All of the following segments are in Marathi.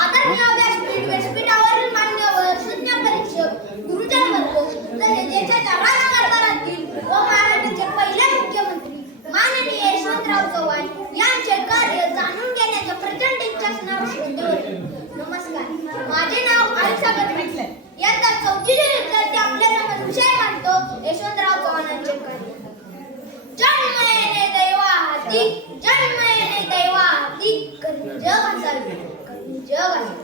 आदरणीय व्यासपीठावरील मान्यवर सुज्ञ परीक्षक गुरुजन वर्ग तसेच देशाच्या राजकारभारातील व महाराष्ट्राचे पहिले मुख्यमंत्री माननीय यशवंतराव चव्हाण यांचे कार्य जाणून घेण्याच्या प्रचंड इच्छा असणारे नमस्कार. माझे नाव आयुष्यागत म्हटले. यंदा 4थीचे विद्यार्थी आपल्यासमोर विषय मांडतो यशवंतराव चव्हाणांचे कार्य. जन्मयेने दैवाहाती जन्मयेने दैवाहाती जग असावे जग असावे.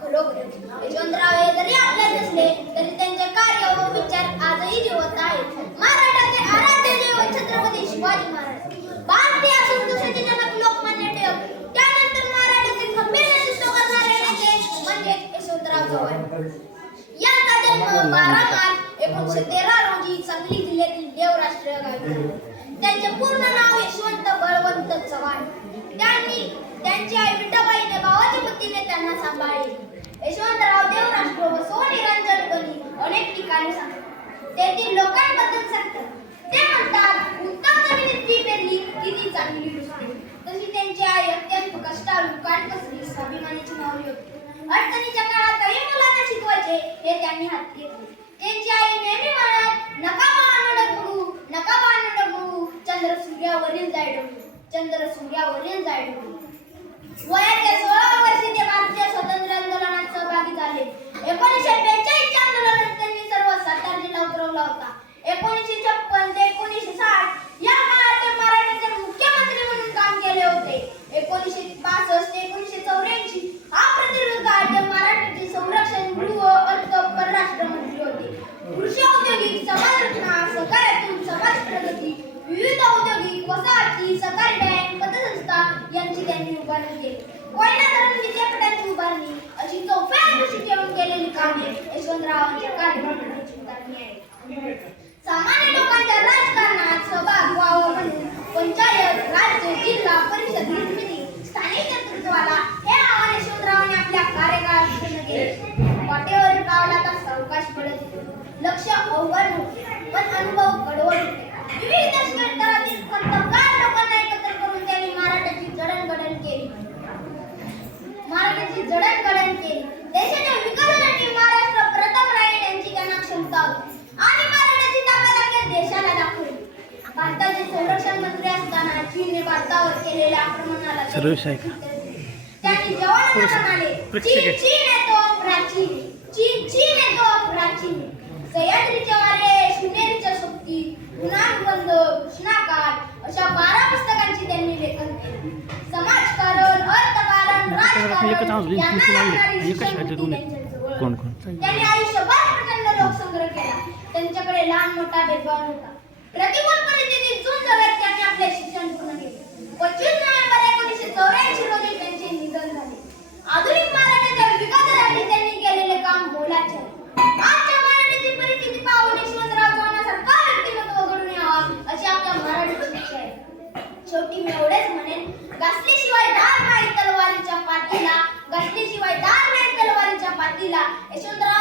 खरोखर यशवंतराव हे जरी आपल्यात नसले तरी त्यांचे कार्य व विचार आजही जिवंत आहेत. महाराष्ट्राचे आराध्य दैवत छत्रपती शिवाजी महाराज, भारतीय संस्कृतीचे जनक लोकमान्य टिळक, त्यानंतर महाराष्ट्राचे खंबीर नेतृत्व करणारे नेते म्हणजे यशवंतराव चव्हाण. यांचा जन्म 12 मार्च 1913 रोजी सांगली जिल्ह्यातील देवराष्ट्र गावी. त्यांचे पूर्ण नाव यशवंत बळवंत चव्हाण. त्यांची आई विठाबाईने भावाच्या पतीने त्यांना सांभाळले. यशवंतराव देवराष्ट्र व स्वनिरंजनपणी अनेक ठिकाणी सांगतात. तेथील लोकांबद्दल सांगतात. ते म्हणतात, उत्तम जमिनीत पीक पेरली की ती चांगली दिसते. तशी त्यांची आई अत्यंत कष्टाळू, काटकसरी, स्वाभिमानाची मावळी होती. अडचणीच्या काळात काही मुलांना शिकवायचे हे त्यांनी हाती घेतले. त्यांची आई नेहमी म्हणत, नका बाळांनो डगमगू, नका बाळांनो डगमगू, चंद्र सूर्यावरील जाय डगमगू, चंद्र सूर्यावरील जाय डगमगू. वयाच्या 16व्या वर्षी ते भारतीय स्वातंत्र्य आंदोलनात सहभागी झाले. 1942 च्या आंदोलनात त्यांनी सर्व सातारा जिल्हा उतरवला होता. 1956 ते 1960 या काळात ते महाराष्ट्राचे मुख्यमंत्री म्हणून काम केले होते. 1965 ते 1984 हा प्रदीर्घ काळ ते महाराष्ट्राचे संरक्षण, गृह, अर्थ, परराष्ट्र मंत्री होते. कृषी औद्योगिक समाजरचना, सहकार्यातून समाज प्रगती, विविध औद्योगिक वसाहती, सहकारी बँक, पतसंस्था यांची त्यांनी उभारणी केली. कोयना धरण विद्यापीठाची उभारणी अशी चौफेर दृष्टी ठेवून केलेली कामे यशवंतरावांच्या कार्यक्रमाची उदाहरणे आहेत. सामान्य लोकांच्या राजकारणात सहभाग व्हावा म्हणून पंचायत, राज्य, जिल्हा परिषद निर्मिती, स्थानिक नेतृत्वाला हे आव्हान यशवंतरावांनी आपल्या कार्यकाळात पूर्ण केले. वाटेवर गावाला सावकाश पडत होते. लक्ष अवघड नव्हते, पण अनुभव कडवट होते. विविध क्षेत्रातील कर्तबगार लोकांना एकत्र करून त्यांनी महाराष्ट्राची जडणघडण केली. देशाच्या विकासासाठी महाराष्ट्र प्रथम राहील यांची त्यांना क्षमता होती आणि महाराष्ट्राची ताकद देशाला दाखवली. भारताचे संरक्षण मंत्री असताना चीनने भारतावर केलेल्या आक्रमणाला त्यांनी जवानांना म्हणाले, चीन चीन येतो प्राचीन, चीन चीन येतो प्राचीन. सह्याद्रीच्या वारे, शिवनेरीच्या सोबती, गुणांबंध, कृष्णाकाठ अशा 12 पुस्तकांची त्यांनी लेखन केले. समाजकारण, अर्थकारण, राजकारण त्यांनी आयुष्यभर प्रचंड लोकसंग्रह केला. त्यांच्याकडे लहान मोठा भेदभाव नव्हता. प्रतिकूल परिस्थितीत झुंज देत त्यांनी आपले शिक्षण पूर्ण केले. 25 नोव्हेंबर 1984 रोजी त्यांचे निधन झाले. आधुनिक महाराष्ट्राच्या विकासासाठी त्यांनी केलेले काम मोलाचे आहे. आजच्या महाराष्ट्राची परिस्थिती पाहून यशवंतराव चव्हाणांसारखा व्यक्तिमत्व घडून यावा अशी आपल्या महाराष्ट्राची इच्छा आहे. शेवटी मी एवढेच म्हणेन, घासल्याशिवाय धार नाही तलवारीच्या पाठीला, घासल्याशिवाय धार नाही तलवारीच्या पाठीला. यशवंतराव